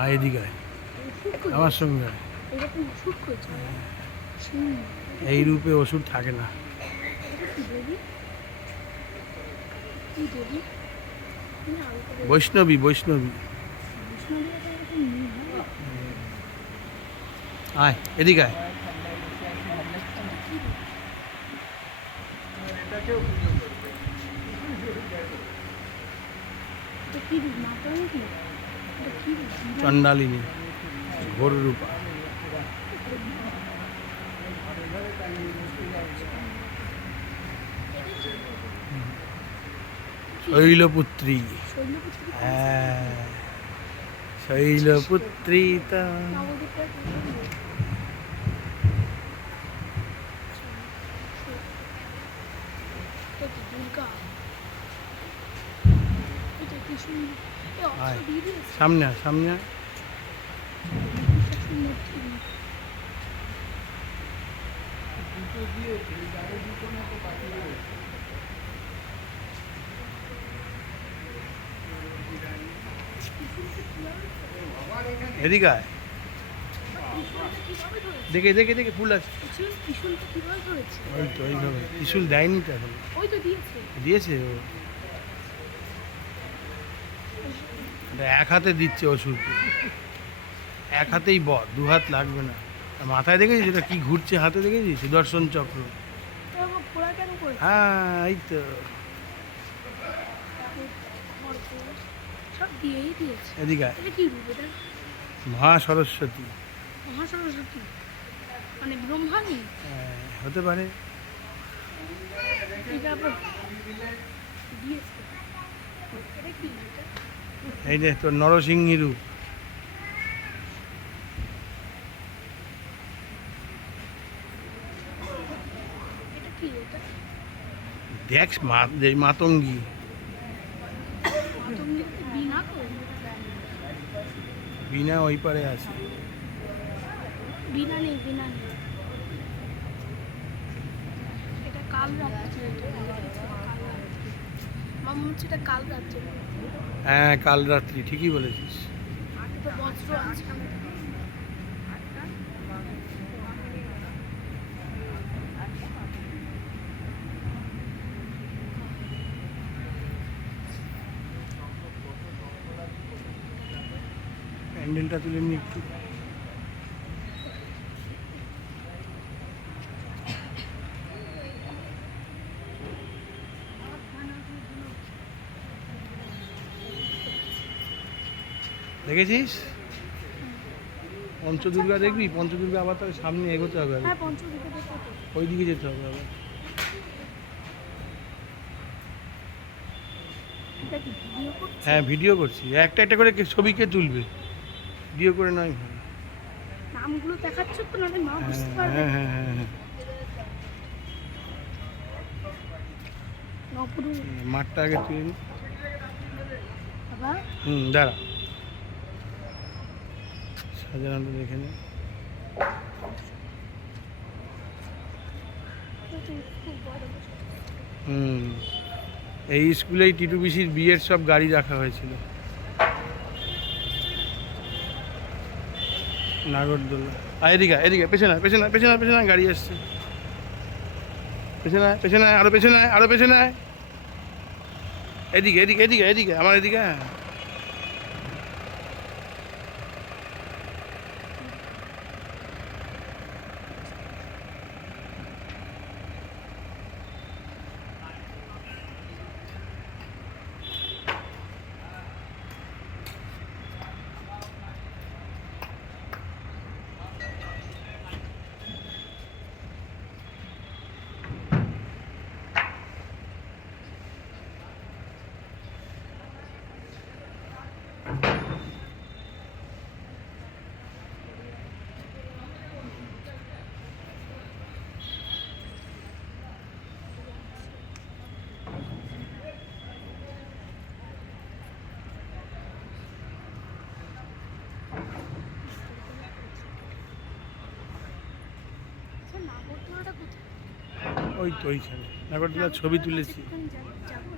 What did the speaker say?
আয় এদিকে আয়, আমার সঙ্গে আয়। এই রূপে ওষুধ থাকে না। বৈষ্ণবী বৈষ্ণবী। আয় এদিকে আয়। চণ্ডালিনী ঘোর রূপা। শৈলপুত্রী, হ্যাঁ শৈলপুত্রী তা। সামনে সামনে এদিকে আয়। দেখে দেখে দেখে ফুল আছে। ওই তো ওইভাবে ত্রিশুল দেয়নি তো এখন। দিয়েছে ও, এক হাতে দিচ্ছে ওষুধ, এক হাতেই বর, দু হাত লাগবে না। মাথায় দেখেছিস এটা কি ঘুরছে হাতে, দেখেছিস সুদর্শন চক্র? হ্যাঁ এই তো। এদিকে মহা সরস্বতী। মানে ব্রহ্মাণী হতে পারে। এই যে তোর নরসিংহী রূপ। দেখ মাতঙ্গী। বিনা ওই পারে আছে। বিনা নেই, বিনা নেই। এটা কাল রাত্রি, মামা হচ্ছে এটা কাল রাত্রি। হ্যাঁ কাল রাত্রি, ঠিকই বলেছিস। তো বজ্র আছে। প্যান্ডেলটা তুলে নি একটু। দেখেছিস পঞ্চদুর্গা দেখবি? পঞ্চদুর্গা আবার তার সামনে এগোতে হবে, ওই দিকে যেতে হবে আবার। হ্যাঁ ভিডিও করছি, একটা একটা করে ছবিকে তুলবে, ভিডিও করে নয়। নামগুলো দেখাচ্ছ তো, নাহলে মা বুঝতে পারবে। হ্যাঁ হ্যাঁ হ্যাঁ হ্যাঁ। মাঠটা আগে তুলে নি। দাঁড়া, সাজানোটা দেখে নে। এই স্কুলেই টিটু পিসির বিয়ের সব গাড়ি রাখা হয়েছিল। নাগরদোলা। আর এদিকে এদিকে, পেছনে পেছনে পেছনে পেছনে গাড়ি আসছে। পেছনে পেছনে আরো পেছনে আরো পেছনে। এদিকে এদিকে এদিকে এদিকে আমার এদিকে। ওই তো ওইখানে নাগরদোলার ছবি তুলেছি। যাবো